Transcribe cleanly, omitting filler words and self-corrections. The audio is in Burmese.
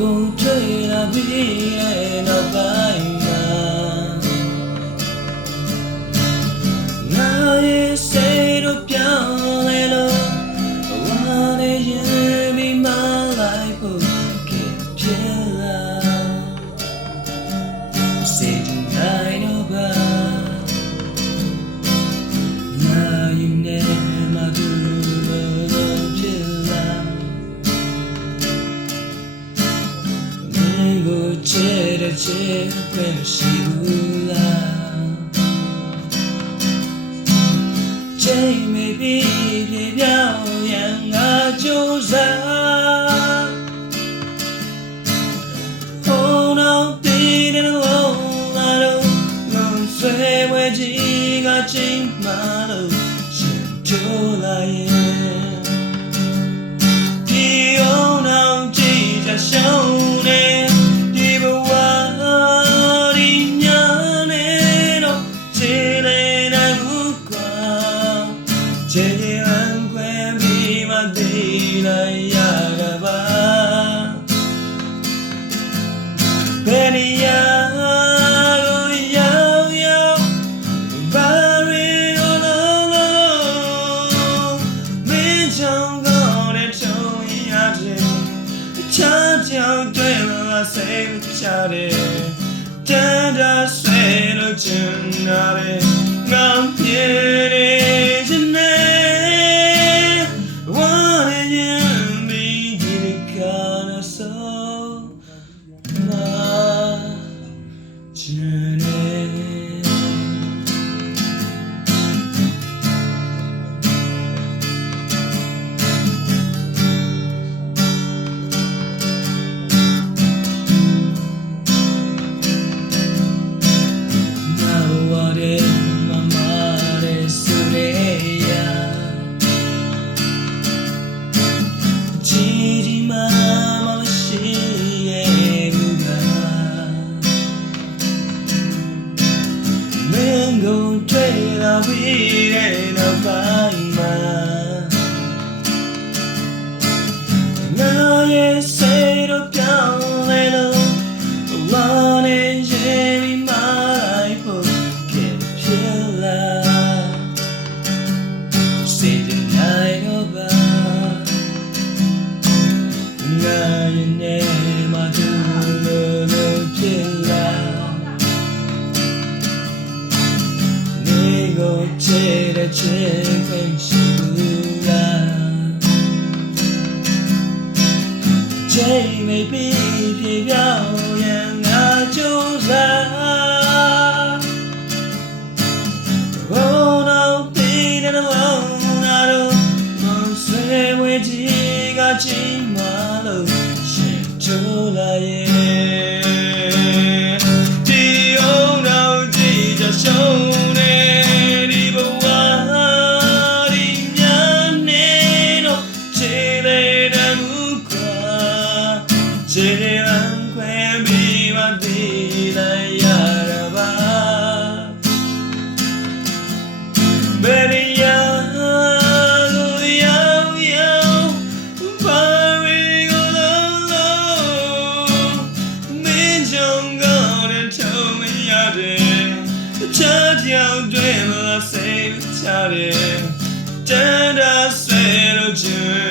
ကုန်တွေ့လာပြီးရဲ့နောက်ပိုင်းမှာငါရဲ့စိတ်တို့ပြောင်းလဲလို့ဝမ်းနဲ့ရင်ပြီးမှလိုက်ဖို့ဖြစ်လာစိတ်တိုင်းတော့ပါငါယူနေမှာသူလို့ဖြစ်လာကိုချစ်တဲ့ချစ်ပဲရှိဘူးလားချိန်မေးပြီးပြေပြောင်းရန်ငါကြိုးစားဟိုးတော့ပြီးတဲ့လုံးလာတော့ငုံဆွဲဝဲကြီးကချိန်မှလို့ရှင်ကြိုးလာရဲ့ဒီအောင်အောင်ကြည့်ကြရှုံးနေခြေရန်ခွဲပြီးမှသိလိုက်ရတာပါဘယ်နေရာကိုရောက်ရောက်ဘာရီကိုလုံးမင်းချောင်းကောင်းတဲ့ချုံရတယ်ချားကြောင်တွေ့လာစိတ်ချတယ်တန်တာဆွဲလို့ချင်တယ်ငါပြေတယ်ကုန်တွေ့လာပြီးတဲ့နောက်ပိုင်းမှာငါရဲ့စိတ်တို့ပြောင်းလဲလို့ဝမ်းနဲ့ရင်ပြီးမှလိုက်ဖို့ဖြစ်လာစိတ်တိုင်းတော့ပါငါရဲ့နေမှာသူလို့ဖြစ်လာကိုချစ်တဲ့ချစ်ခွင့်ရှိဘူးလားချိန်မေးပြီးပြေပြောင်းရန်ငါကြိုးစားဘုံတော်ပြီးတဲ့လုံးငါတို့မဆွေဝေကြီးကချိန်မှလို့ရှင်ကြိုးလာရဲ့ဒီအောင်တော်ကြည့်ကြရှုံးခြေရန်ခွဲပြီးမှသိလိုက်ရတာပါဘယ်နေရာကိုရောက်ရောက်ဘာရီကိုလုံးမင်းကြောင့်ကောင်းတဲ့ထုံးရတယ်ချားကြောင်တွေ့မလားစိတ်ချတယ်တန်တာဆွဲလို့ချင်